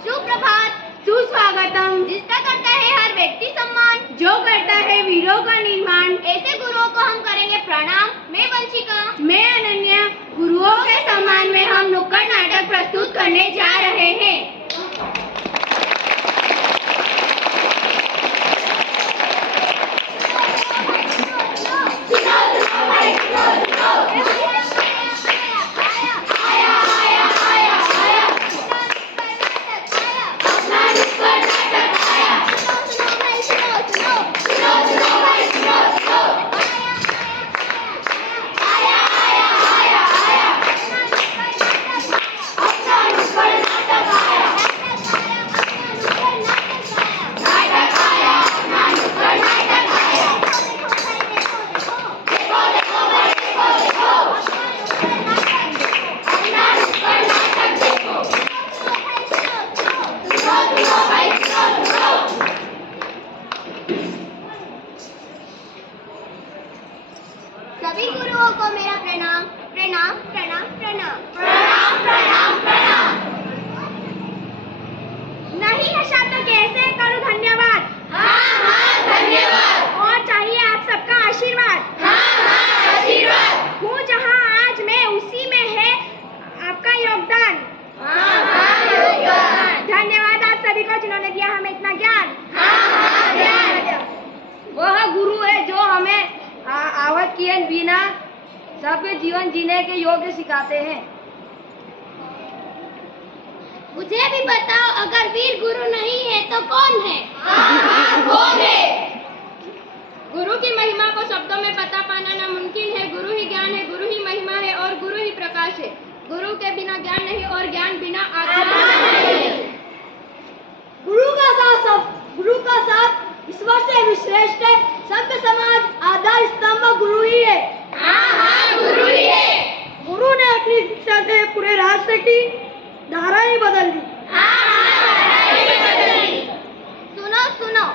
सुप्रभात, सुस्वागतम। जिसका करता है हर व्यक्ति सम्मान, जो करता है वीरों का निर्माण, ऐसे गुरुओं को हम करेंगे प्रणाम। मैं वंशिका, मैं अनन्या। गुरुओं के सम्मान में हम नुक्कड़ नाटक प्रस्तुत करने जा रहे हैं। सभी गुरुओं को मेरा प्रणाम, प्रणाम, प्रणाम, प्रणाम, प्रणाम, प्रणाम, प्रणाम। नहीं है शब्द कैसे करूं धन्यवाद। हाँ, धन्यवाद। और चाहिए आप सबका आशीर्वाद। हाँ, आशीर्वाद। हूँ जहाँ आज मैं उसी में है आपका योगदान। हाँ, योगदान। धन्यवाद आप सभी को जिन्होंने दिया हमें इतना ज्ञान। हाँ, ज्ञान। वह गुरु है जो हमें आवत किए बिना सबके जीवन जीने के योग्य सिखाते हैं। मुझे भी बताओ, अगर वीर गुरु नहीं है तो कौन है? कौन है? गुरु की महिमा को शब्दों में पता पाना नामुमकिन है। गुरु ही ज्ञान है, गुरु ही महिमा है और गुरु ही प्रकाश है। गुरु के बिना ज्ञान नहीं और ज्ञान बिना आत्मा नहीं। गुरु का साथ ईश्वर से विश्रेष्ठ है। सभ्य समाज आधार स्तंभ गुरु ही है। हाँ, गुरु ही है। गुरु ने अपनी शिक्षा से पूरे राष्ट्र की धारा ही बदल दी। सुनो सुनो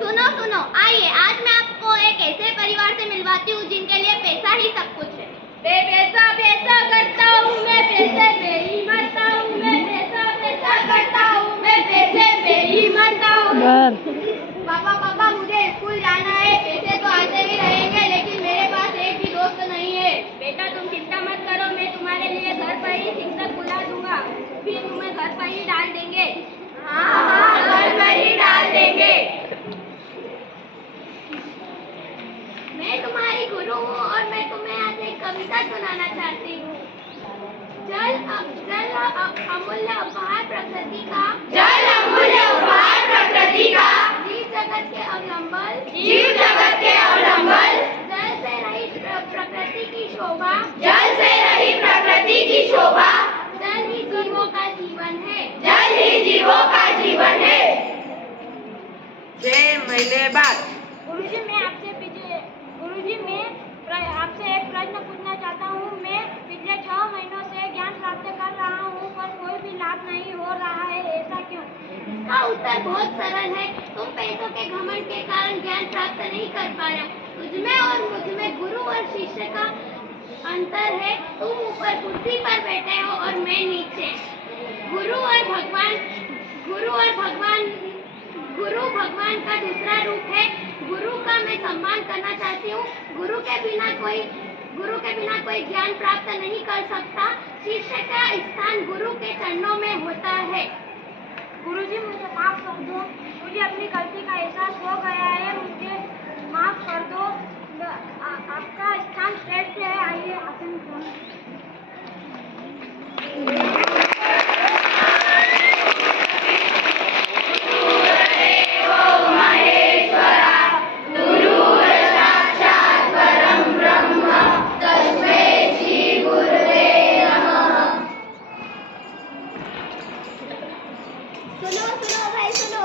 सुनो सुनो, आइए आज मैं आपको एक ऐसे परिवार से मिलवाती हूँ जिनके लिए पैसा ही सब कुछ है। पैसा पैसा करता हूँ मैं, पैसे पे ही मरता हूँ मैं, पैसा पैसा करता हूँ मैं, पैसे पे ही मरता हूँ। पापा मुझे स्कूल जाना है। पैसे तो आते ही रहेंगे लेकिन मेरे पास एक भी दोस्त नहीं है। बेटा तुम चिंता मत करो, मैं तुम्हारे लिए घर पर ही शिक्षक बुला दूंगा, फिर तुम्हें घर पर ही डाल देंगे। हाँ, घर पर ही डाल देंगे। मैं तुम्हारी गुरु हूँ और मैं तुम्हें आज एक कविता सुनाना चाहती हूँ। जल अमूल्य उपहार प्रकृति का, जल अमूल्य उपहार प्रकृति का, जीव जगत के अवलंबन, जीव जगत के अवलंबन, जल से रहित प्रकृति की शोभा, जल से रहित प्रकृति की शोभा, जल ही जीवों का जीवन है, जल ही जीवों का जीवन है। 6 महीने बाद गुरुजी मैं आपसे एक प्रश्न पूछना चाहता हूँ। मैं पिछले 6 महीनों से ज्ञान प्राप्त कर रहा हूँ पर कोई भी लाभ नहीं हो रहा है, ऐसा क्यों? इसका उत्तर बहुत सरल है। तुम पैसों के घमंड के कारण ज्ञान प्राप्त नहीं कर पा रहे। तुझमें और मुझमें गुरु और शिष्य का अंतर है। तुम ऊपर कुर्सी पर बैठे हो और मैं नीचे। गुरु भगवान का दूसरा रूप है। गुरु का मैं सम्मान करना चाहती हूँ। गुरु के बिना कोई ज्ञान प्राप्त नहीं कर सकता। शिष्य का स्थान गुरु के चरणों में होता है। गुरुजी मुझे माफ कर दो, मुझे अपनी गलती का एहसास हो गया है, मुझे माफ कर दो। आपका स्थान श्रेष्ठ है, आइए आसन ग्रहण। सुनो भाई, सुनो।